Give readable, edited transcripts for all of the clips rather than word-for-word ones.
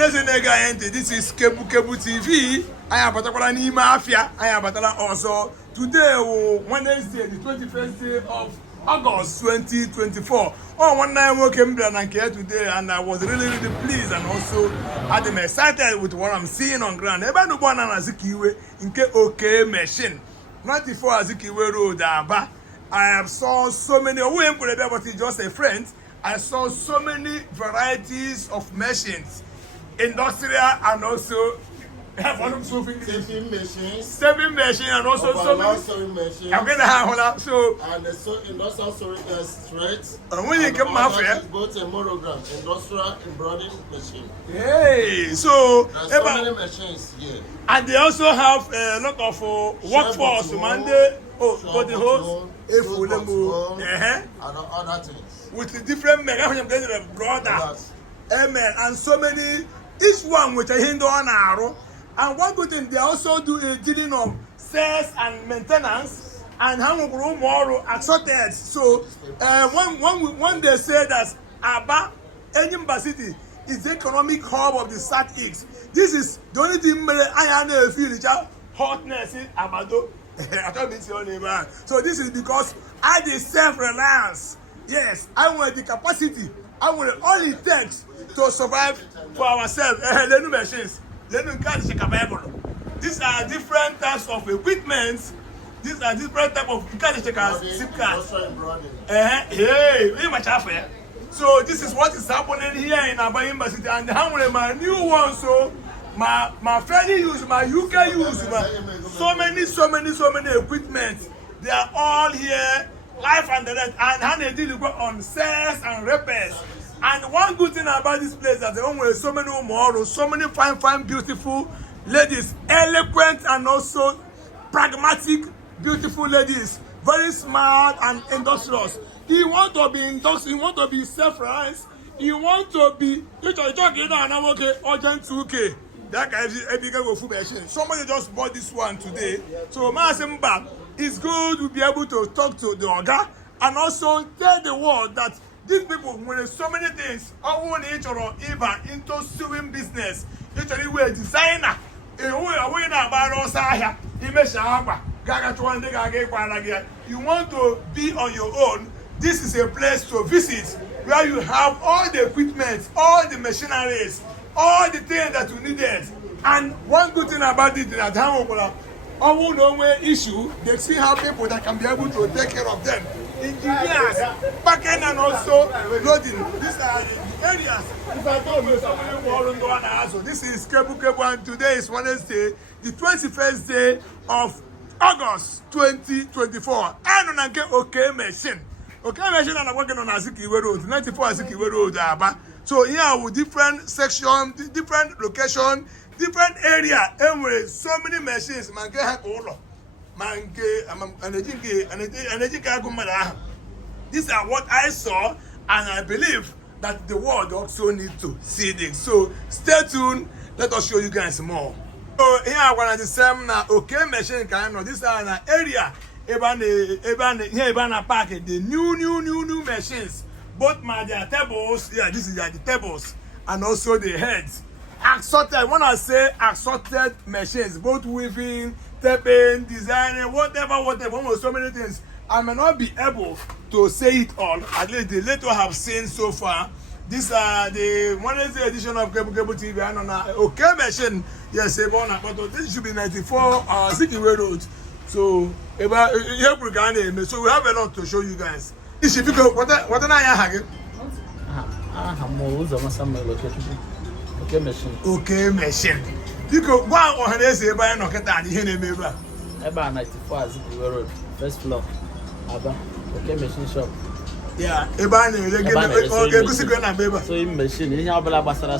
This is Kebu TV. I am Batakala ni Mafia. I am Batala also. Today, Wednesday, the 21st day of August 2024. Oh, one night I came here today, and I was really pleased, and also I'm excited with what I'm seeing on ground. Everybody born on Azikiwe in Okey machine. Not before Azikiwe Road, I have saw so many. But it's just a friend. I saw so many varieties of machines, industrial and also saving machine and also so many machines. I'm gonna have so and the industrial threads. And when you come out here, both a monogram, industrial embroidery machine. Hey, so so many machines here. And they also have a lot of workforce. Monday, body hose, and other things. With the different brothers, amen, and so many. Each one with a hindo on arrow. And one good thing, they also do a dealing of sales and maintenance and how more assorted. So when they say that Aba, Enyimba City, is the economic hub of the Southeast, this is the only thing I feel is hotness in Abado. I don't mean your neighbor. So this is because I the self-reliance. Yes, I want the capacity. I want all it takes to survive for ourselves. Machines. These are different types of equipment. These are different types of SIM cards. So this is what is happening here in Aba University, and my new one. So my friendly use, my UK use, so many equipment. They are all here, live and direct, and how they deal on sales and repairs. And one good thing about this place is that there are so many models, so many fine, beautiful ladies, eloquent and also pragmatic, beautiful ladies, very smart and industrious. You want to be industrious, you want to be self-reliant, you want to be, urgent 2K. That guy is a bigger food machine. Somebody just bought this one today. So, Masimba, it's good to be able to talk to the Oga and also tell the world that these people, when so many things, I want each other even into sewing business. Actually, we're a designer. You want to be on your own. This is a place to visit where you have all the equipment, all the machineries, all the things that you needed. And one good thing about it is that I won't know issue. They see how people that can be able to take care of them. Engineers, packing and also loading. These are the areas. If I told you somebody this is Kebu, and today is Wednesday, the 21st day of August 2024. And on Okey machine. Okey machine, and I'm working on Azikiwe Road, 94 Azikiwe Road, Aba. So here with different section, different location, different area, and with so many machines, man can have all. These are what I saw, and I believe that the world also needs to see this. So stay tuned. Let us show you guys more. So here I want to say now, Okey machine kind of this are an area. Ebana park the new machines. Both their tables, yeah, this is the tables, and also the heads. Assorted. When I say assorted machines, both weaving, taping, designing, whatever, so many things. I may not be able to say it all. At least the little I have seen so far. These are the Wednesday edition of Kebu TV and on Okey machine. Yes, but this should be 94 Azikiwe Road. So, so we have a lot to show you guys. This is because what I have. Okey machine. Okey machine. Because one or another buy no get at the name Eba 94 Azikiwe Road, first floor. Aba Okey machine shop. Yeah, Eba so in machine, you have a basara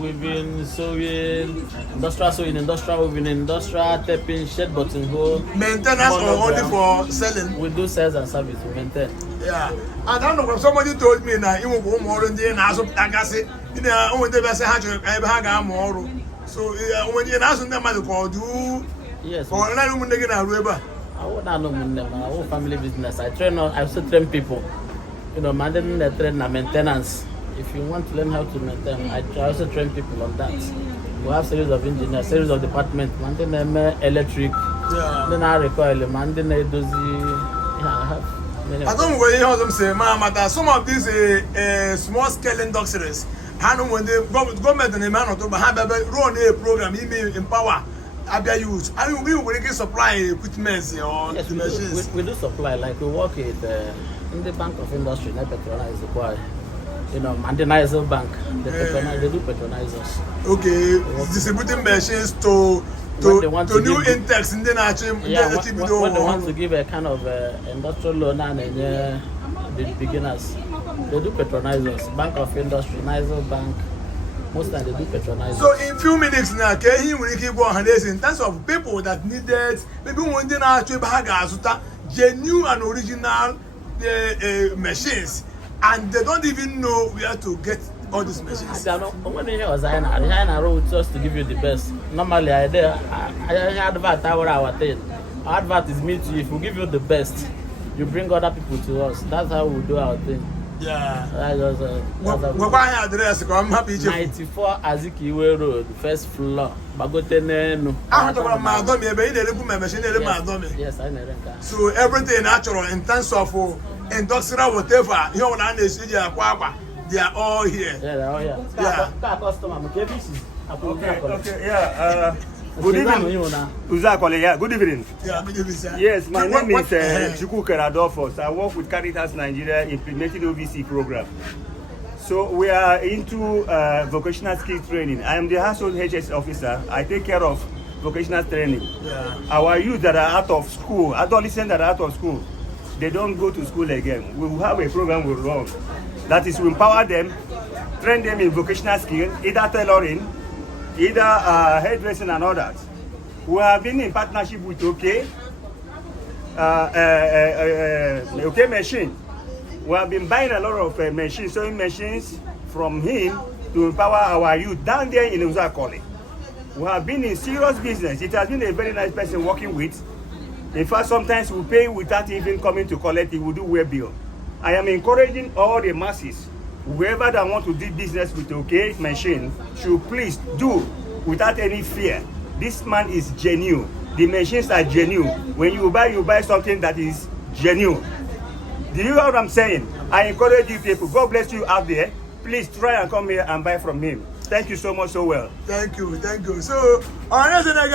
weaving, sewing, industrial sewing, industrial weaving, industrial taping, shed buttonhole. Maintenance or only for selling? We do sales and service, we maintain. Yeah, I don't know if somebody told me now, you will go more than the Nazo Tagasi, in the only day I say, I more. So when you're asking them, I call you. Yes, or another woman again, I remember. I would not know my whole family business. I also train people. You know, man, they train maintenance. if you want to learn how to maintain, I also train people on that. We have series of engineers, series of departments, man, then electric, then I recoil, man, then I do I have many. I don't hear them say, Mama, some of these small scale industries, when the government and the man of the run a program, he may empower Abia youth. I mean, we will supply equipment or yes, machines. We do supply, like we work with in the Bank of Industry, not patronize the boy. You know, Mandenizer Bank, they do patronize us. Okay, distributing machines to new intakes in the nature. Yeah, when they want to give a kind of industrial loan and the beginners, they do patronize us. Bank of Industry, Nizer Bank, most times they do patronize so us. in few minutes now, can he will keep on in terms of people that needed maybe one day now to buy genuine and original machines, and they don't even know where to get all these machines. When they was I wrote just to give you the best. Normally I advert our thing. Our advert is me to if we give you the best, you bring other people to us. That's how we do our thing. Yeah. That's We're buying address. I'm happy. 94 Azikiwe Road, first floor. Bagotene. Yes, I know. So everything natural in terms of industrial whatever. You know, they are all here. Yeah, they're all here. Yeah. Customer, Okay, yeah. Good evening. Uzakole, yeah. Good evening. Yeah, good evening, sir. Yes, my name is Chuku Keradofos. I work with Caritas Nigeria implementing OVC program. So we are into vocational skills training. I am the household HS officer. I take care of vocational training. Yeah. Our youth that are out of school, adolescents that are out of school, they don't go to school again. We will have a program we run. That is to empower them, train them in vocational skills, either tailoring, either hairdressing and others. We have been in partnership with Okey, Okey machine. We have been buying a lot of machines, sewing machines from him to empower our youth down there in Uzakole. We have been in serious business. It has been a very nice person working with. In fact, sometimes we pay without even coming to collect it. We do web bill. I am encouraging all the masses, whoever that want to do business with Okey machine, should please do without any fear. This man is genuine. The machines are genuine. When you buy something that is genuine. Do you know what I'm saying? I encourage you people. God bless you out there. Please try and come here and buy from him. Thank you so much, so well. Thank you. So, honestly, but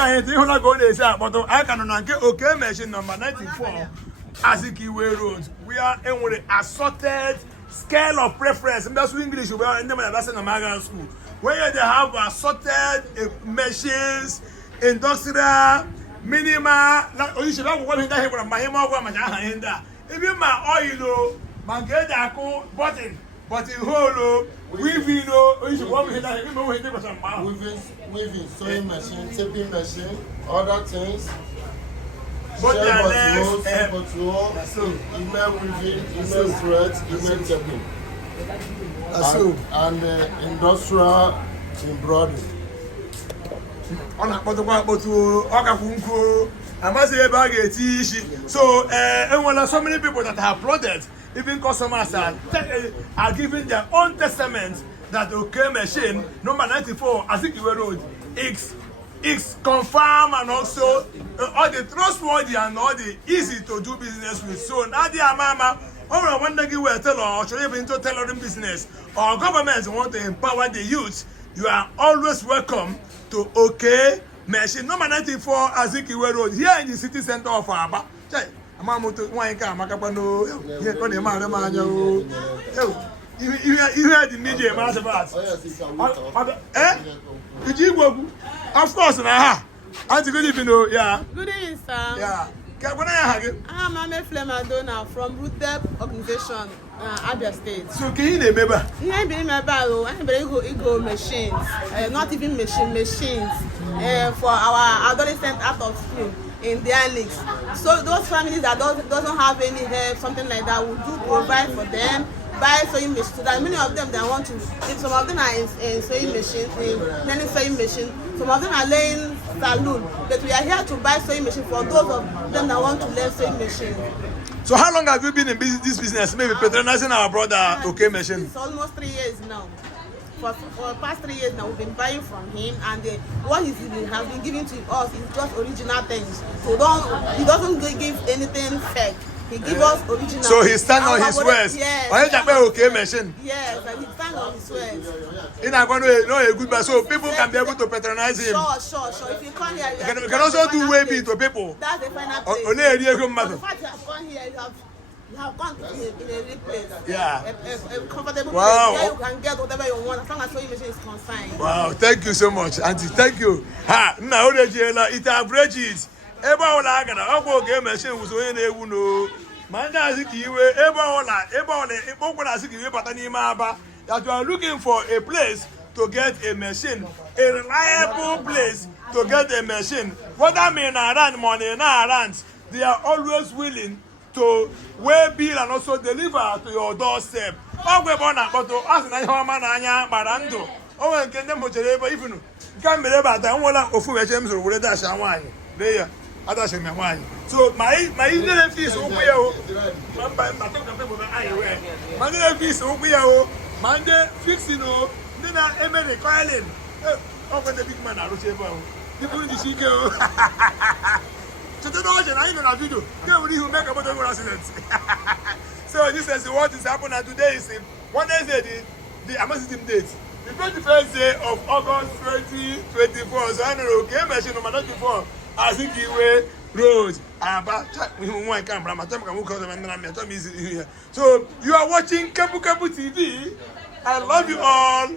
I can Okey machine number 94, Azikiwe Road. We are in with the assorted scale of preference. That's English. We are in the school where they have assorted machines, industrial, minimal. You should have one in there from my home. Even my oil, my get button hole, weaving, you should walk in there. Weaving, sewing machine, taping machine, other things. But email weaving, email threads, email taping. And industrial embroidery. So, and when so many people that have products, even customers are giving their own testament that Okey machine number 94, Azikiwe Road, it's confirmed and also all the trustworthy and all the easy to do business with. So, Nadia Mama, or one day you will tell or should even into tailoring business or governments want to empower the youth, you are always welcome to Okey machine number 94, Azikiwe Road, here in the city center of Aba. You heard the media, of course, Auntie, good evening. Yeah. Good evening, sir. Yeah. I'm Ame Flemadona from Rooted Organization, Abia State. So, can you remember? Yeah, I go machines, not even machines for our adolescents out of school in their leagues. So those families that doesn't have any help, something like that, we do provide for them. Buy sewing machines. So that many of them they want to. If some of them are in sewing machines, in learning sewing machines. Some of them are laying saloon. But we are here to buy sewing machines for those of them that want to learn sewing machines. So how long have you been in this business? Maybe patronizing our brother Okey Machine. It's almost 3 years now. For the past 3 years now, we've been buying from him, and what has been giving to us is just original things. So he doesn't give anything fake. He gives us original. So he stands on his words. Yes. Okey Machine. Yes, and he stands on his words. In a good buy, so people can be able to patronize him. Sure. If you come here, You can also do wavy to people. That's the final place. Only a real The matter. fact you have come here, you have gone in a real place. Yeah. A comfortable Wow. place where you can get whatever you want as long as Showroom machine is concerned. Wow, thank you so much, Auntie. Thank you. Ha, now the jail, it average it. Eba ola agana, ogo Okey Machine was only a no. Manda Zikiwe, Eba Zikiwe, Patanima, that you are looking for a place to get a machine, a reliable place to get a machine. What I mean, around money, around, they are always willing to weigh bill and also deliver to your doorstep. But to ask Barando, oh, and can them even can't be about that one of Fumes or whatever that's wine. There, so my little fees my little fees Monday fixing then I am calling. Oh, when the big man are people in the chicken. So the notion I know video. You make about the accidents. So this is what is happening today is Wednesday, the Amazon date. The 21st day of August 2024. So I know Okey Machine number 94. I think you were road. So you are watching Kapu TV. I love you all.